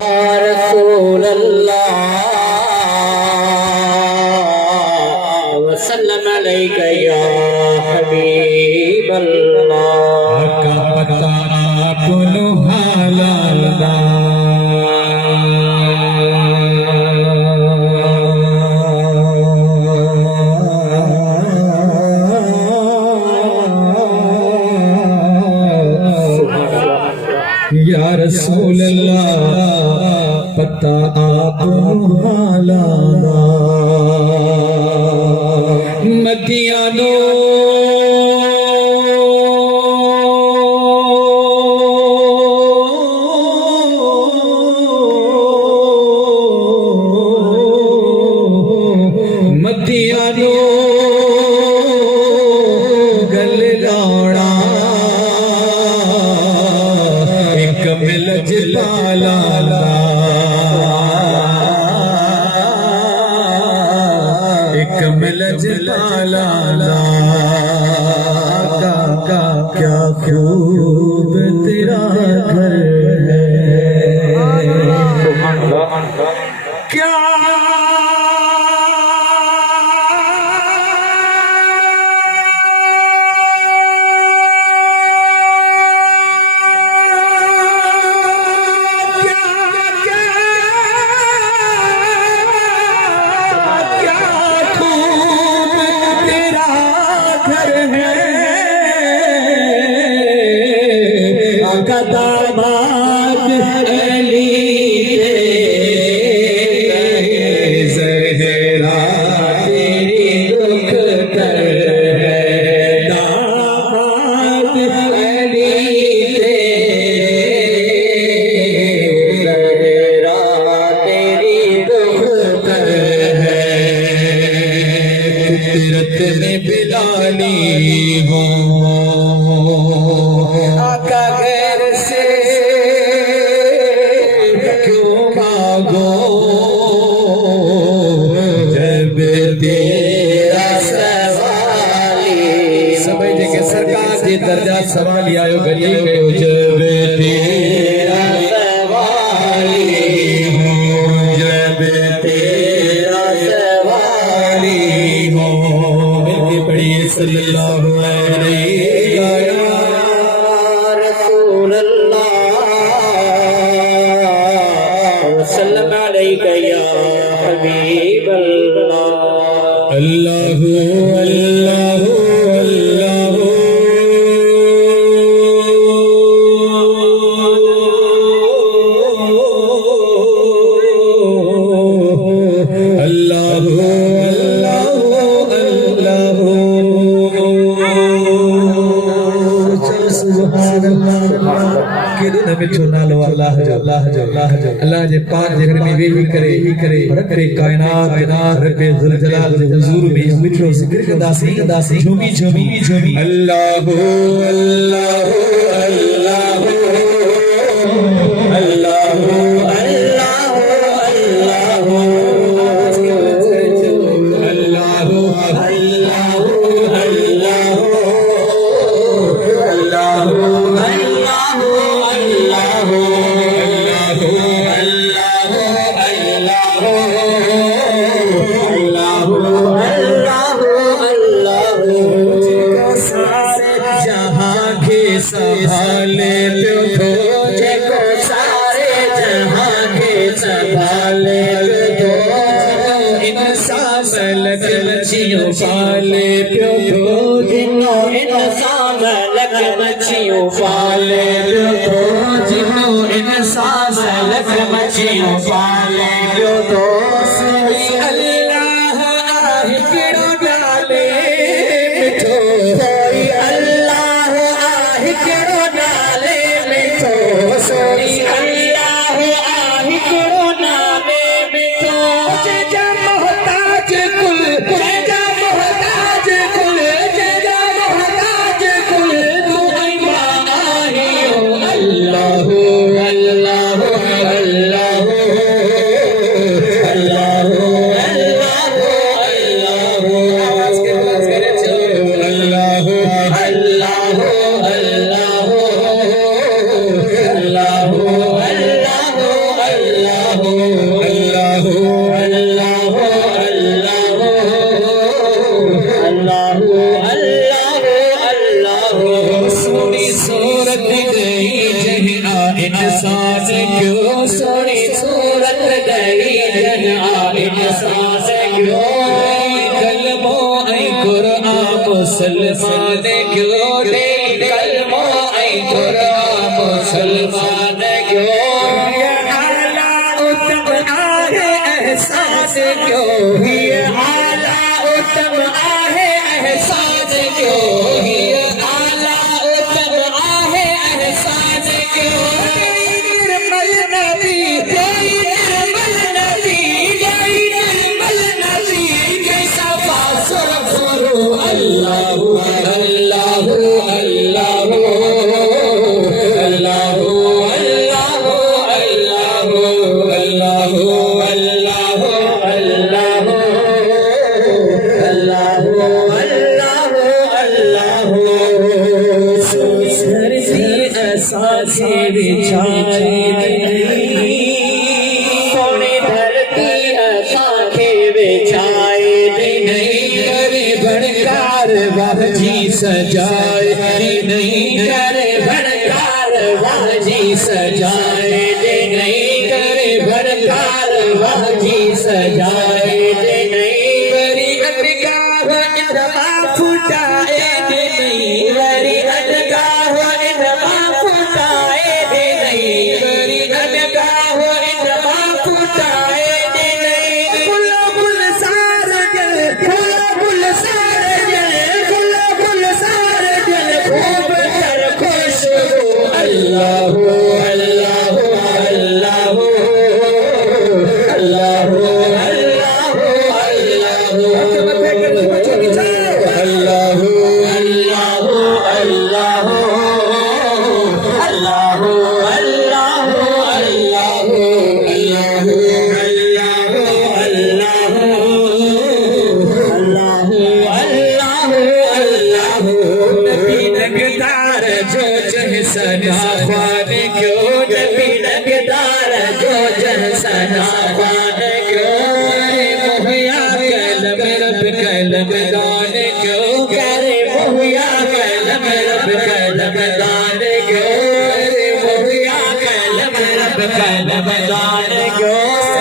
रसूल अल्लाह वसल्लम अलैका या हबीब अल्लाह का पता आपनु हालाला या रसूल अल्लाह पता आपनु हालाला मदियानो मदियानो गल लाड़ा एक मिलज पाला एक मिलज पाला का क्या खूब तेरा घर है क्या दामाद अली ज़हरा तेरी दुख कर है दामाद अली ज़हरा तेरी दुख कर है फितरत में बिलानी हो आका घर से क्यों भागो जब तेरा सवाली समझ के सरकार के दर्जा सवाल आयो गली में जब तेरा सवाली हो जब तेरा सवाली हो मिलके पढ़िए सल्लल्लाहु अलैहि रसूल अल्लाह वसल्लम अलैका या हबीब अल्लाह अल्लाहु अल्लाहु अल्लाहु अल्लाहु अल्लाहु अल्लाहु सुभान अल्लाह केॾो मिठो नालो अल्लाह जो अल्लाह जे पाक जे घर में वेही करे रखे कायनात रखे ज़ुल जलाल जे हुजूर में मिठो ज़िक्र कंदासीं झूमी अल्लाहु अल्लाहु अल्लाहु अल्लाहु अल्लाहु अल्लाहु अल्लाहु संभाले तो जेको सारे जहां के संभाले तो इंसान लग मचियों पाले प्यो जिन्नो इंसान लग मचियों पाले तो जिन्नो इंसान लग मचियों पाले तो अल्लाह केड़ो डाले मिठो कोई अल्लाह आह केड़ो डाले मिठो सोई अल्लाह आह केड़ो नामे मिठो जा मोहताज कुल जेजा मोहताज कुल जेजा मोहताज कुल तू ईमान आहियो अल्लाह अल्लाह अल्लाह सोनी सूरत गई जन आइन सांस क्यों कलमो ऐ कुरान मुसलमान क्यों दे कलमो ऐ कुरान मुसलमान क्यों ये आला उत्तम आहे एहसास क्यों ये आला उत्तम आहे एहसास क्यों ये आला उत्तम आहे एहसास क्यों निर्मल नबी जय निर्मल नबी जय निर्मल नबी के सफा सुरफुरु अल्लाह अल्लाह अल्लाह अल्लाह अल्लाह अल्लाह अल्लाह अल्लाह अल्लाह धरती असासे बिछाई सोनी धरती असाखे बिछाए नहीं करे भड़कार वाजी सजाए नहीं करे भड़कार वाजी सजाए नहीं करे भड़कार वाजी सजाए नहीं बरी अटकाव इनमा फुटाए नहीं बरी अटकाव इनमा फुटाए नहीं बरी अटकाव इनमा फुटाए नहीं फुल फुल सार जल फुल फुल सार जल फुल फुल सार जल खूब कर खुशबू अल्लाह अल्लाह अल्लाह अल्लाह सना ख्वान क्यों नबी नगदार जो जह सना ख्वान क्यों मुहैया कलम रब कलम दान क्यों करे मुहैया कलम रब कलम दान क्यों मुहैया कलम रब कलम दान क्यों